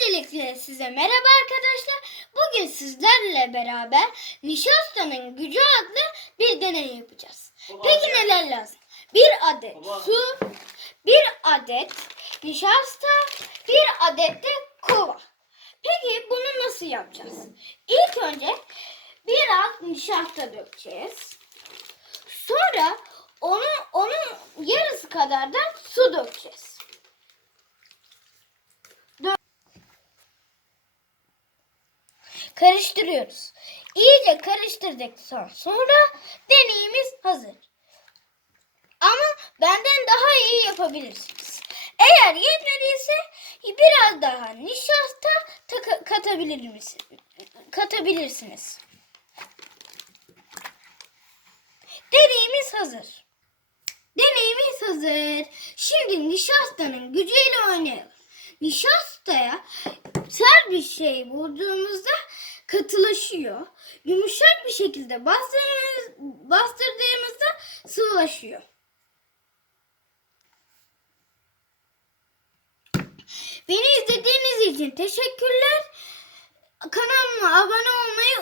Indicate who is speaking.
Speaker 1: Öncelikle size merhaba arkadaşlar. Bugün sizlerle beraber nişastanın gücü adlı bir deney yapacağız. Peki neler lazım? Bir adet
Speaker 2: Baba.
Speaker 1: su, bir adet nişasta, bir adet de kova. Peki bunu nasıl yapacağız? İlk önce biraz nişasta dökeceğiz. Sonra onun onun yarısı kadar da su dökeceğiz. Karıştırıyoruz. İyice karıştırdıktan sonra deneyimiz hazır. Ama benden daha iyi yapabilirsiniz. Eğer yetmediyse biraz daha nişasta katabilir misiniz? Katabilirsiniz. Deneyimiz hazır. Deneyimiz hazır. Şimdi nişastanın gücüyle oynayalım. Nişastaya sert bir şey vurduğumuzda katılaşıyor. Yumuşak bir şekilde bastırdığımız, bastırdığımızda sıvılaşıyor. Beni izlediğiniz için teşekkürler. Kanalıma abone olmayı.